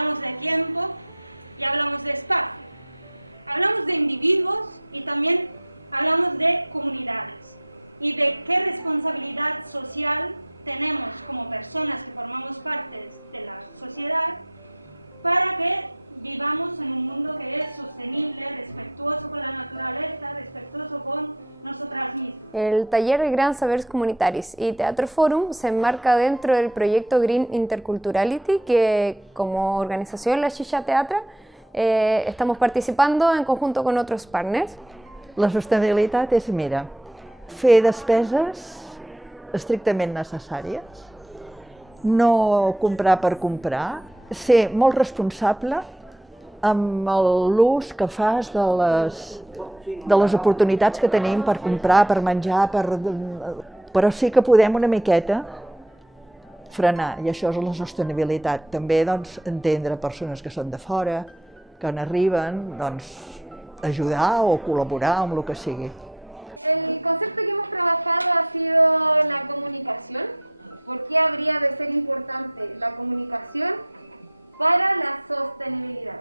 hablamos de tiempo y hablamos de espacio. Hablamos de individuos y también hablamos de comunidades y de qué responsabilidad social tenemos como personas que formamos parte de la sociedad para que vivamos en un mundo que es sostenible, respetuoso con la naturaleza, respetuoso con nosotras mismas. El taller Grans Sabers Comunitaris y Teatro Forum se enmarca dentro del proyecto Green Interculturality que como organización la Xisha Teatra estamos participando en conjunto con otros partners. La sostenibilitat és, mira, fer despeses estrictament necessàries, no comprar per comprar, ser molt responsable amb l'ús que fas de les oportunitats que tenim per comprar, per menjar, però sí que podem una miqueta frenar, i això és la sostenibilitat. També doncs, entendre persones que són de fora, que n'arriben, doncs, ayudar o colaborar amb el que sigui. El concepto que hemos trabajado ha sido la comunicación. ¿Por qué habría de ser importante la comunicación para la sostenibilidad?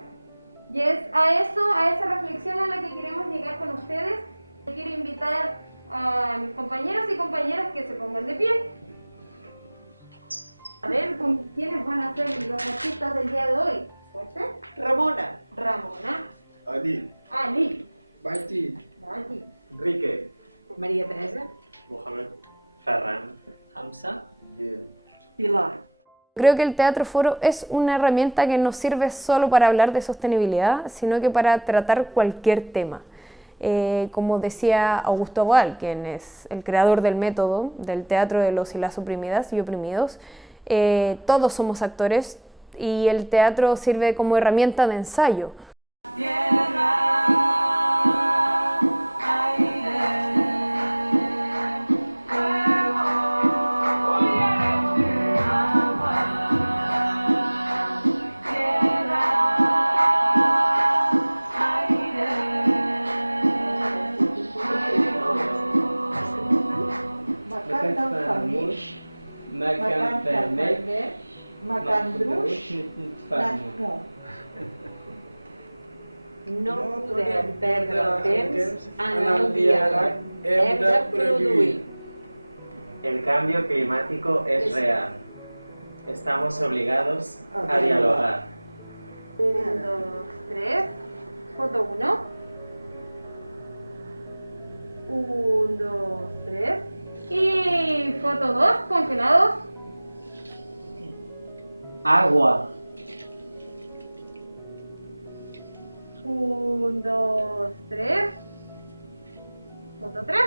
Y es a esa reflexión a la que queremos llegar con ustedes. Quiero invitar a mis compañeros y compañeras que se pongan de pie. A ver con quiénes van a ser los artistas del día de hoy. ¿Fuerte? Ramona. Ramona. Ali. Ali. Baiti. Baiti. Enrique. María Teresa. Mohamed. Ferran. Hamza. Pilar. Creo que el Teatro Foro es una herramienta que no sirve solo para hablar de sostenibilidad, sino que para tratar cualquier tema. Como decía Augusto Boal, quien es el creador del método del teatro de los y las oprimidas y oprimidos, todos somos actores y el teatro sirve como herramienta de ensayo. Macan vermell, Macan bruix, nitfarmo. No podem perdre el temps en el diàleg, hem de produir. El cambio climático es real. Estamos obligados a dialogar. 1, 2, 3. Foto 1. 1, 2, 3. Y foto 2, congelados. Agua. 1, 2, 3. Foto 3.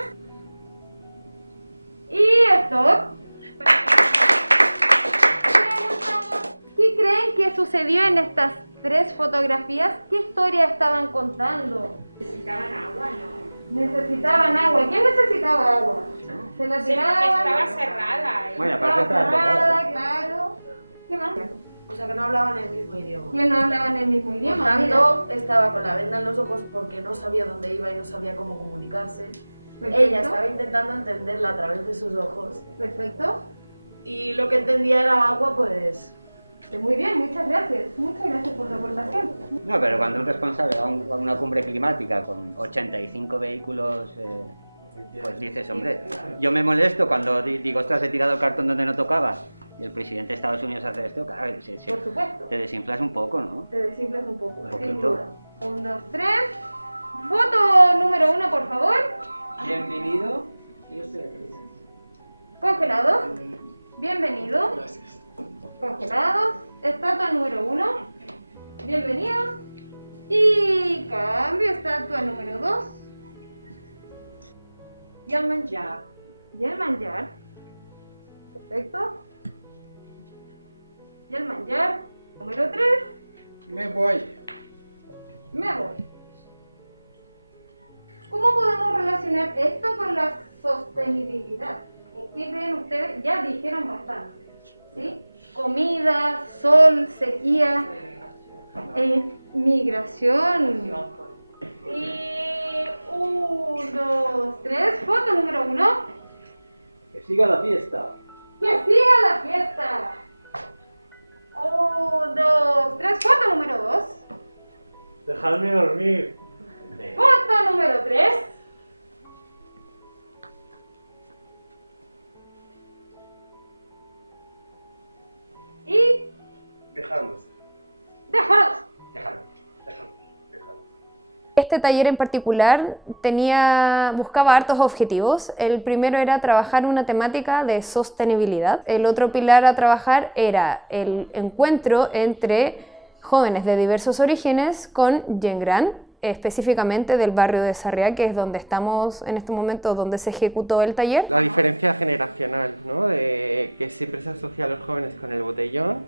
Y stop. ¿Qué creen que sucedió en estas 3 fotografías? ¿Qué historia estaban contando? Necesitaban agua, ¿no? Necesitaban agua. ¿Quién necesitaba agua? Se la tiraban. Estaba cerrada. Bueno, Estaba aparte está cerrada, claro. ¿Qué más? O sea, que no hablaban el mismo idioma. ¿Quién no hablaban el mismo Por idioma? tanto, estaba con la venda en los ojos porque no sabía dónde iba y no sabía cómo comunicarse. Perfecto. Ella estaba intentando entenderla a través de sus ojos. Perfecto. Y lo que entendía era agua, pues... Muy bien, muchas gracias. Muchas gracias por la aportación. No, pero cuando un responsable va a una cumbre climática con 85 vehículos, pues dices, hombre, yo me molesto cuando digo, ostras, he tirado el cartón donde no tocaba, y el presidente de Estados Unidos hace esto, claro, Por supuesto. te desinflas un poco, ¿no? Te desinflas un poco. Un sin poquito. duda. 1, 2, 3. Foto número 1, por favor. Bienvenido. Congelados. Bienvenido. Gracias. Congelados. Estatua número 1. Bienvenidos. Y cambio, estatua número 2. I el menjar. Y el manjar. Perfecto. Y el manjar número 3. Me voy. Me voy. ¿Cómo podemos relacionar esto con la sostenibilidad? ¿Qué creen ustedes? Ya dijeron bastante, ¿sí? Comida, sol, sequía, migración. Y 1, 2, 3. Foto número 1. Que siga la fiesta. ¡Que siga la fiesta! 1, 2, 3, foto número 2. Dejadme dormir. Foto número 3. Y Dejadnos. déjalos. Dejadnos. Este taller en particular buscaba hartos objetivos. El primero era trabajar una temática de sostenibilidad. El otro pilar a trabajar era el encuentro entre jóvenes de diversos orígenes con Gent Gran, específicamente del barrio de Sarriá, que es donde estamos en este momento, donde se ejecutó el taller. La diferencia generacional, ¿no? De que siempre se asocia a los jóvenes con el botellón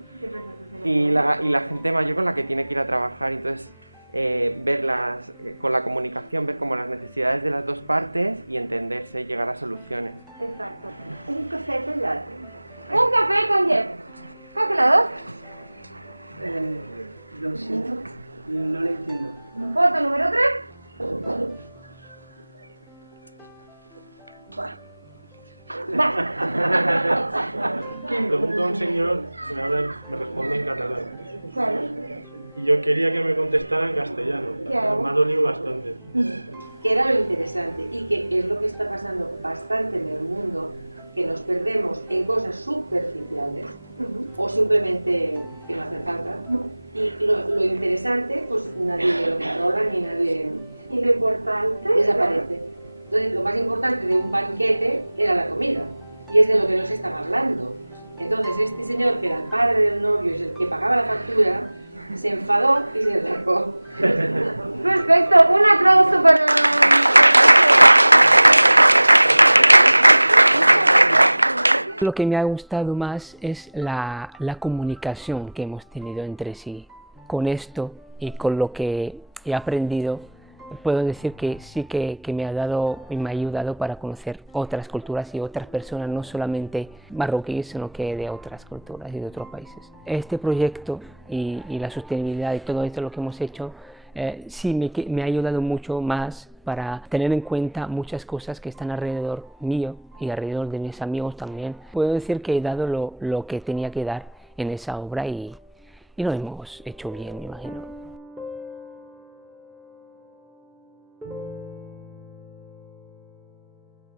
y la gente mayor con la que tiene que ir a trabajar. Entonces, verlas con la comunicación, ver como las necesidades de las dos partes y entenderse y llegar a soluciones. Exacto. Un café tallat. Un café con hielo. Congelado. Lo siento, no lo entiendo. Foto número 3. Pregunto a un señor que me responde en catalán. Claro. Y yo quería que me contestara en castellano. Pero me ha dolido bastante. Que era lo interesante y que es lo que está pasando bastante en el mundo, que nos perdemos en cosas superficiales o simplemente que no hacen falta. Y lo interesante, pues nadie lo controla ni nadie Y lo importante. desaparece. Entonces, lo más importante de un banquete era la comida, y es de lo que nos están hablando. Entonces, este señor, que era el padre del novio y es el que pagaba la factura, se enfadó y se largó. Perfecto, un aplauso para... Lo que me ha gustado más es la comunicación que hemos tenido entre sí. Con esto y con lo que he aprendido, puedo decir que sí que me ha dado y me ha ayudado para conocer otras culturas y otras personas, no solamente marroquíes, sino que de otras culturas y de otros países. Este proyecto y la sostenibilidad y todo esto lo que hemos hecho, sí me ha ayudado mucho más para tener en cuenta muchas cosas que están alrededor mío y alrededor de mis amigos también. Puedo decir que he dado lo que tenía que dar en esa obra y lo hemos hecho bien, me imagino.